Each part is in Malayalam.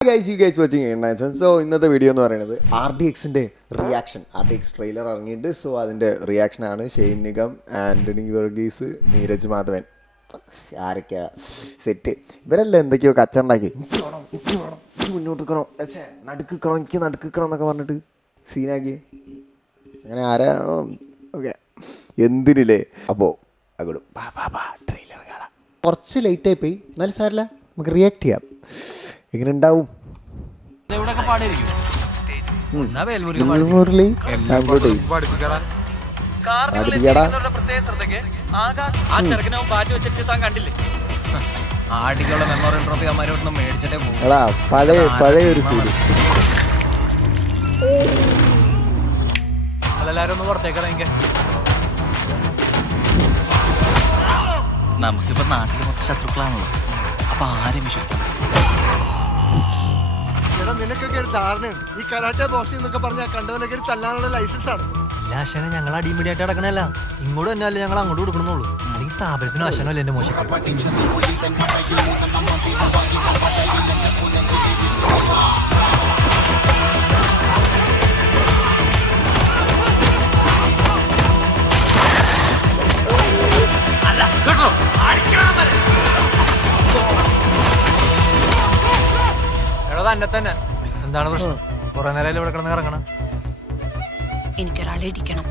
You guys watching Nine. So ഇന്നത്തെ വീഡിയോ എന്ന് പറയുന്നത് RDXന്റെ റിയാക്ഷൻ ട്രെയിലർ ഇറങ്ങിയിട്ടുണ്ട്. സോ അതിൻ്റെ റിയാക്ഷനാണ്. ഷെയ്ൻ നിഗം, ആൻ്റണി വർഗീസ്, നീരജ് മാധവൻ, ആരൊക്കെയാ സെറ്റ്. ഇവരെല്ലാം എന്തൊക്കെയോ കച്ചറുണ്ടാക്കി എനിക്ക് മുന്നോട്ട് നിൽക്കണം, നടുക്കണം, എനിക്ക് നടുക്കണം എന്നൊക്കെ പറഞ്ഞിട്ട് സീനാക്കി. അങ്ങനെ ആരാ ഓക്കെ എന്തിനില്ലേ. അപ്പോൾ അങ്ങോട്ട് ട്രെയിലർ കാണാം. കുറച്ച് ലേറ്റായി പോയി, എന്നാലും സാരില്ല, നമുക്ക് റിയാക്ട് ചെയ്യാം. എങ്ങനെ ഉണ്ടാവും? പഴയ ഒരു ഫീല്. നമുക്കിപ്പോ നാട്ടിൽ മൊത്തം ശത്രുക്കളാണല്ലോ, അപ്പൊ ആരും വിശ്വസിക്കാം. നിനക്കൊക്കെ ഒരു ധാരണയാണ് ഈ കരാട്ടെ ബോക്സിംഗ് എന്നൊക്കെ പറഞ്ഞാൽ കണ്ടവനൊക്കെ ഒരു തല്ലാനുള്ള ലൈസൻസ് ആണ്. ആശാനെ ഞങ്ങൾ അടിമീഡിയായിട്ട് അടക്കണല്ല, ഇങ്ങോട്ട് തന്നെയല്ലേ ഞങ്ങൾ അങ്ങോട്ട് കൊടുക്കണമെന്നുള്ളൂ. അല്ലെങ്കിൽ സ്ഥാപനത്തിനും ആശാനല്ലേ എന്റെ മോശം. തന്നെ തന്നെ എന്താണ് പ്രശ്നം? കുറെ നേരം ഇവിടെ കിടന്ന് ഇറങ്ങണം. എനിക്കൊരാളെ ഇടിക്കണം.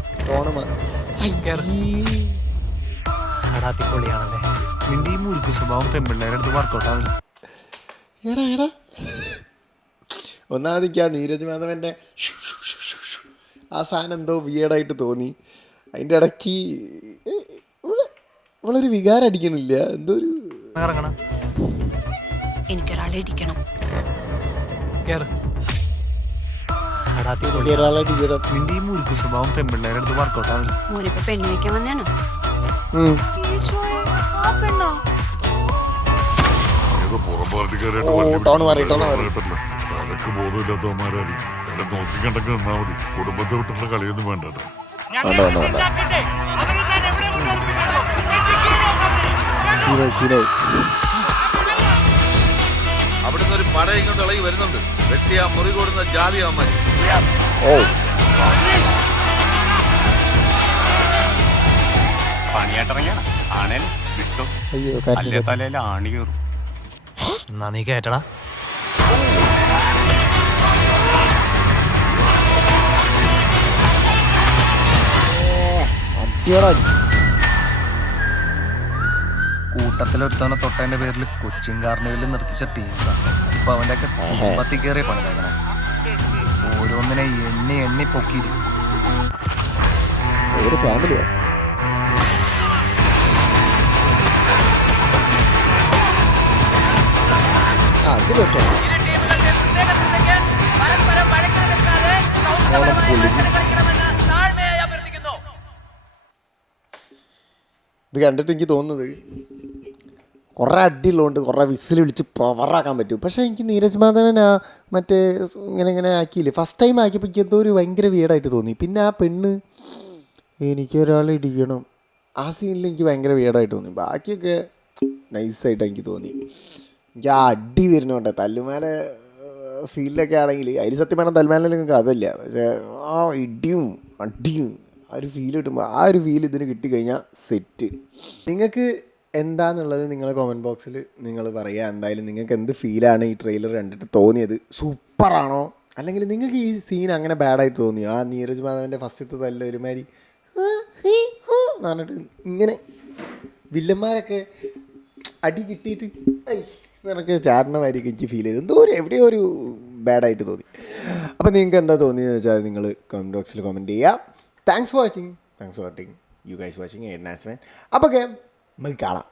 നിന്റെ ഈ മുറുക്ക് സ്വഭാവം പെൺപിള്ളേരുടെ അടുത്ത് വർക്കൗട്ട് ആവില്ല. ഒന്നാമതിക്ക് ആ നീരജ് മാധവൻ്റെ ആ സാധനം എന്തോ വിയേഡായിട്ട് തോന്നി. അതിൻ്റെ ഇടയ്ക്ക് ഇവളൊരു വികാരം അടിക്കുന്നില്ല, എന്തോ ഒരു ഇറങ്ങണം. എനിക്കൊരാളെ ഇടിക്കണം. നിന്റെ ഈ മുറുക്ക് സ്വഭാവം പെൺപിള്ളേരുടെ അടുത്ത് വർക്കൗട്ട് ആവില്ല. മോനിപ്പോ പെണ്ണ് വയ്ക്കാൻ വന്നാണോ? നോക്കിക്കണ്ടൊക്കെ നിന്നാ മതി. കുടുംബത്തെ വിട്ടുള്ള കളിയൊന്നും വേണ്ട. അവിടുന്ന് ഒരു പട ഇങ്ങോട്ട് ഇളകി വരുന്നുണ്ട്. വെട്ടിയാ മുറി കൂടുന്ന ജാതി അവന്മാര്. പണിയായിട്ടിറങ്ങിയാണ് ആണേൽ വിട്ടു. അല്ലേ തലയിൽ ആണി കയറും. എന്നാ നീ കേട്ടടാ. കൂട്ടത്തിലൊരുത്തവനെ തൊട്ടതിന്റെ പേരിൽ കൊച്ചിൻ കാർണിവലിൽ നിർത്തിച്ച ടീംസാണ് ഇപ്പൊ അവന്റെ ഒക്കെ കുടുംബത്തിൽ കയറിയ പണി കേൾക്കണം. ഓരോന്നിനെ എണ്ണി എണ്ണി പൊക്കിയിരിക്കും. ഫാമിലിയാ. ഇത് കണ്ടിട്ട് എനിക്ക് തോന്നുന്നത് കുറേ അടിയുള്ളതുകൊണ്ട് കുറേ വിസിൽ വിളിച്ച് പവറാക്കാൻ പറ്റും. പക്ഷേ എനിക്ക് നീരജ് മാധവൻ മറ്റേ ഇങ്ങനെ ആക്കിയില്ലേ, ഫസ്റ്റ് ടൈം ആക്കിയപ്പോൾ എനിക്ക് എന്തോ ഒരു ഭയങ്കര വീടായിട്ട് തോന്നി. പിന്നെ ആ പെണ്ണ് എനിക്കൊരാളെ ഇടിക്കണം, ആ സീനിൽ എനിക്ക് ഭയങ്കര വീടായിട്ട് തോന്നി. ബാക്കിയൊക്കെ നൈസായിട്ട് എനിക്ക് തോന്നി. എനിക്ക് ആ അടി വരുന്നുണ്ട് തല്ലുമാല ഫീലിലൊക്കെ ആണെങ്കിൽ അതിൽ സത്യം പറഞ്ഞാൽ തല്ലുമാലൊക്കെ അതല്ല, പക്ഷേ ആ ഇടിയും അടിയും ആ ഒരു ഫീൽ കിട്ടുമ്പോൾ ആ ഒരു ഫീൽ ഇതിന് കിട്ടിക്കഴിഞ്ഞാൽ സെറ്റ്. നിങ്ങൾക്ക് എന്താണെന്നുള്ളത് നിങ്ങൾ കമൻറ്റ് ബോക്സിൽ നിങ്ങൾ പറയുക. എന്തായാലും നിങ്ങൾക്ക് എന്ത് ഫീലാണ് ഈ ട്രെയിലർ കണ്ടിട്ട് തോന്നിയത്? സൂപ്പറാണോ, അല്ലെങ്കിൽ നിങ്ങൾക്ക് ഈ സീൻ അങ്ങനെ ബാഡായിട്ട് തോന്നിയോ? ആ നീരജ് മാധവൻ്റെ ഫസ്റ്റത്തെ തല്ല ഒരുമാതിരി എന്ന് പറഞ്ഞിട്ട് ഇങ്ങനെ വില്ലന്മാരൊക്കെ അടി കിട്ടിയിട്ട് നിനക്ക് ചാടണമായിരിക്കും എനിക്ക് ഫീൽ ചെയ്തു. എന്തോ ഒരു എവിടെയോ ഒരു ബാഡായിട്ട് തോന്നി. അപ്പോൾ നിങ്ങൾക്ക് എന്താ തോന്നിയെന്ന് വെച്ചാൽ നിങ്ങൾ കമൻറ്റ് ബോക്സിൽ കമൻറ്റ് ചെയ്യുക. Thanks for watching. You guys watching 8 Nights Man. അപ്പോൾ നമുക്ക് കാണാം.